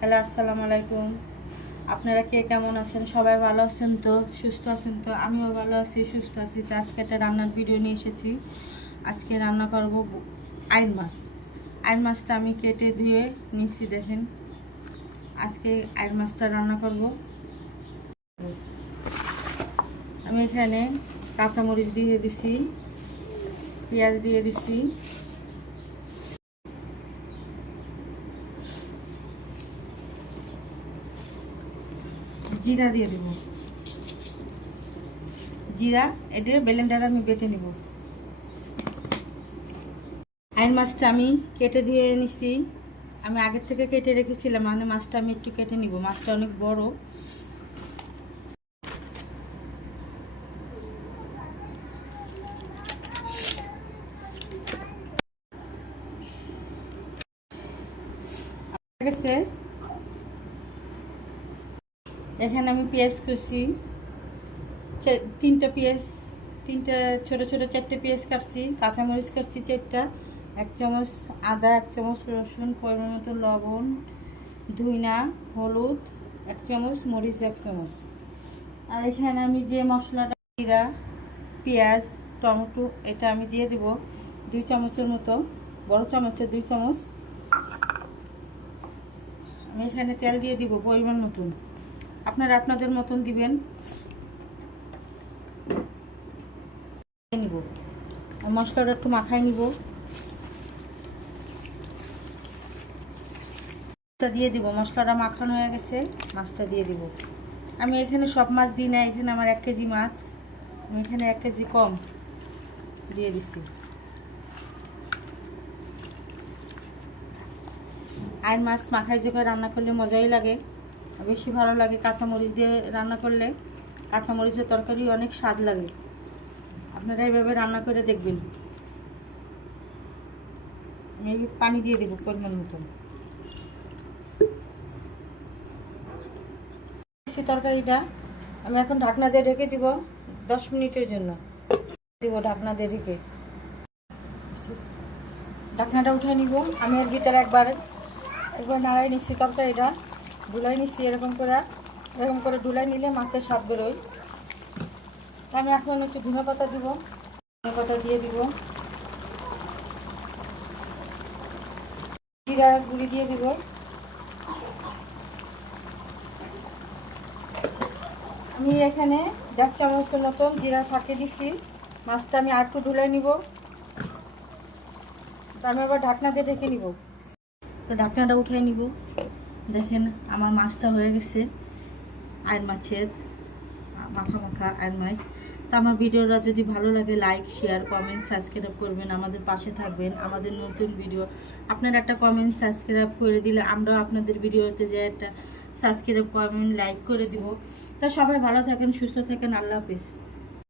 Hello, আসসালামু আলাইকুম। আপনারা কে, কেমন আছেন? সবাই ভালো আছেন তো? সুস্থ আছেন তো? আমিও ভালো আছি, সুস্থ আছি। তো আজকে একটা রান্নার ভিডিও নিয়ে এসেছি। আজকে রান্না করব আইন মাছ। আইন মাছটা আমি কেটে ধুয়ে নিচ্ছি, দেখেন। আজকে আইন মাছটা রান্না করব। আমি এখানে কাঁচামরিচ দিয়ে দিছি, পেঁয়াজ দিয়ে দিছি। জিরা দিয়ে দেব। জিরা এটা বেলেন্ডার আমি বেটে নেব। আইন মাছটা আমি কেটে দিয়ে নিছি। আমি আগের থেকে কেটে রেখেছিলাম মানে মাছটা আমি একটু কেটে নিব। মাছটা অনেক বড়। গেছে। এখানে আমি পেঁয়াজ কুচি তিনটা পেঁয়াজ, তিনটা ছোট ছোট চারটে পেঁয়াজ কাটছি, কাঁচামরিচ কাটছি চারটা, এক চামচ আদা, এক চামচ রসুন, পরিমাণ মতো লবণ, ধুইনা, হলুদ, এক চামচ, মরিচ, এক চামচ। আর এখানে আমি যে মশলাটা, জিরা, পেঁয়াজ, টমেটো, এটা আমি দিয়ে দিব দুই চামচের মতো, বড় চামচের দুই চামচ। আমি এখানে তেল দিয়ে দিব পরিমাণ মতন। আপনারা আপনাদের মতন দিবেন। নিব। মশলাটা একটু মাখায় নিব। মাছটা দিয়ে দিব। মশলাটা মাখানো হয়ে গেছে, মাছটা দিয়ে দিব। আমি এখানে সব মাছ দিই না, এখানে আমার এক কেজি মাছ। আমি এখানে এক কেজি কম দিয়ে দিছি। আর মাছ মাখায় যে রান্না করলে মজাই লাগে। বেশি ভালো লাগে কাঁচামরিচ দিয়ে রান্না করলে। কাঁচামরিচের তরকারি অনেক স্বাদ লাগে। আপনারা এইভাবে রান্না করে দেখবেন। আমি পানি দিয়ে দেবো পরিমাণ মতন। তরকারিটা আমি এখন ঢাকনা দিয়ে রেখে দিব দশ মিনিটের জন্য। দিব ঢাকনা দিয়ে রেখে ঢাকনাটা উঠে নিব। আমি এর ভিতরে একবার একবার নাড়াই নিচ্ছি তরকারিটা। ডুলাই নিচ্ছি এরকম করে এরকম করে ডুলাই নিলে মাছের স্বাদ বেরোয়। আমি এখন একটু ধনে পাতা দিব, ধনে পাতা দিয়ে দিব। জিরা গুঁড়ি দিয়ে দিব। আমি এখানে দেড় চামচের মতন জিরা ফাঁকে দিছি। মাছটা আমি আর একটু ধুলাই নিব। আমি আবার ঢাকনা দিয়ে ঢেকে নিব। তো ঢাকনাটা উঠাই নিব। দেখেন, আমার মাছটা হয়ে গেছে। আয়ের মাছের, মাখা মাখা আয়ের মাছ। তো আমার ভিডিওটা যদি ভালো লাগে লাইক শেয়ার কমেন্ট সাবস্ক্রাইব করবেন, আমাদের পাশে থাকবেন, আমাদের নতুন ভিডিও আপনারা একটা কমেন্ট সাবস্ক্রাইব করে দিলে আমরাও আপনাদের ভিডিওতে যে একটা সাবস্ক্রাইব কমেন্ট লাইক করে দিব। তা সবাই ভালো থাকেন, সুস্থ থাকেন, আল্লাহ হাফিজ।